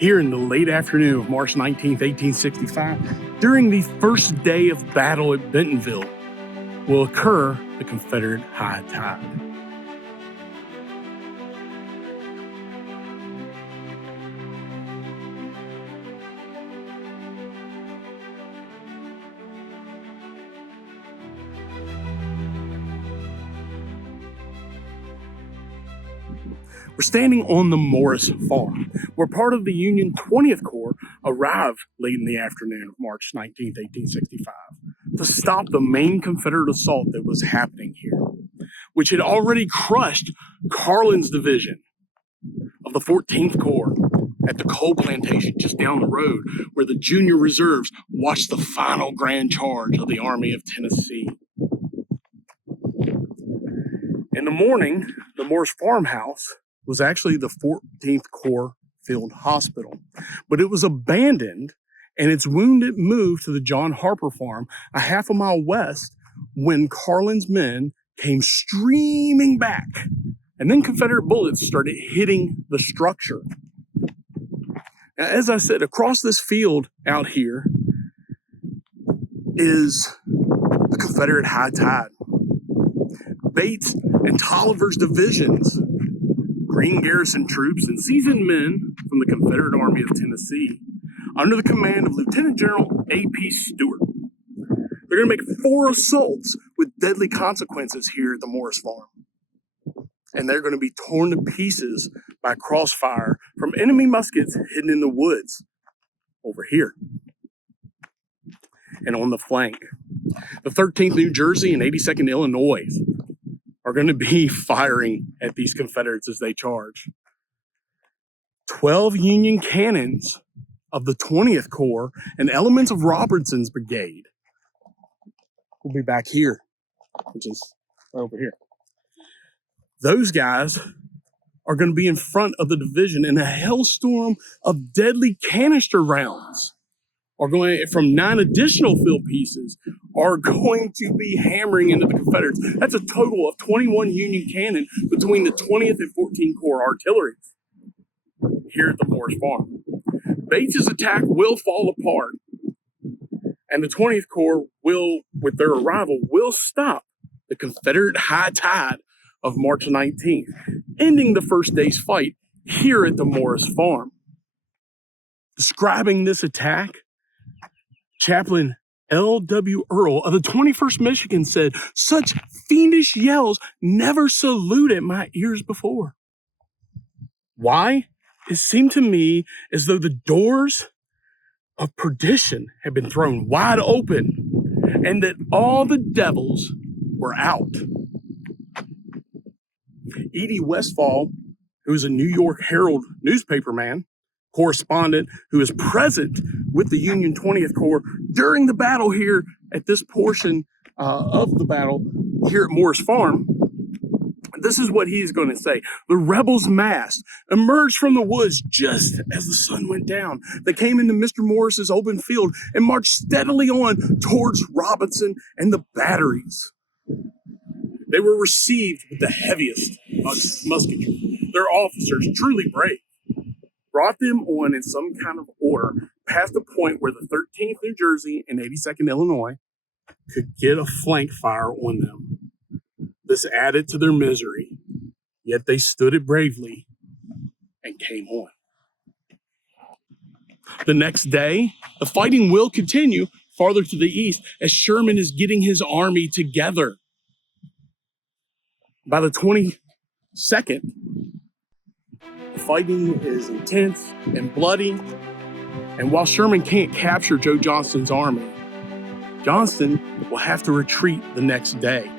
Here in the late afternoon of March 19th, 1865, during the first day of battle at Bentonville, will occur the Confederate high tide. We're standing on the Morris Farm, where part of the Union 20th Corps arrived late in the afternoon of March 19th, 1865, to stop the main Confederate assault that was happening here, which had already crushed Carlin's division of the 14th Corps at the coal plantation just down the road, where the Junior Reserves watched the final grand charge of the Army of Tennessee. In the morning, the Morris farmhouse was actually the 14th Corps Field Hospital, but it was abandoned and its wounded moved to the John Harper Farm a half a mile west when Carlin's men came streaming back, and then Confederate bullets started hitting the structure. Now, as I said, across this field out here is the Confederate high tide. Bates and Tolliver's divisions, Green garrison troops, and seasoned men from the Confederate Army of Tennessee, under the command of Lieutenant General A.P. Stewart. They're going to make 4 assaults with deadly consequences here at the Morris Farm. And they're going to be torn to pieces by crossfire from enemy muskets hidden in the woods over here. And on the flank, the 13th New Jersey and 82nd Illinois are going to be firing at these Confederates as they charge. 12 Union cannons of the 20th Corps and elements of Robertson's brigade will be back here, which is right over here. Those guys are going to be in front of the division, and a hailstorm of deadly canister rounds are going from 9 additional field pieces are going to be hammering into the Confederates. That's a total of 21 Union cannon between the 20th and 14th Corps artillery here at the Morris Farm. Bates's attack will fall apart, and the 20th Corps will, with their arrival, will stop the Confederate high tide of March 19th, ending the first day's fight here at the Morris Farm. Describing this attack, Chaplain L.W. Earl of the 21st Michigan said, "Such fiendish yells never saluted my ears before." Why? It seemed to me as though the doors of perdition had been thrown wide open and that all the devils were out. Edie Westfall, who is a New York Herald newspaperman, correspondent who is present with the Union 20th Corps during the battle here at this portion of the battle here at Morris Farm, this is what he's going to say. The rebels massed, emerged from the woods just as the sun went down. They came into Mr. Morris's open field and marched steadily on towards Robinson and the batteries. They were received with the heaviest musketry. Their officers, truly brave, brought them on in some kind of order past the point where the 13th New Jersey and 82nd Illinois could get a flank fire on them. This added to their misery, yet they stood it bravely and came on. The next day, the fighting will continue farther to the east as Sherman is getting his army together. By the 22nd, the fighting is intense and bloody, and while Sherman can't capture Joe Johnston's army, Johnston will have to retreat the next day.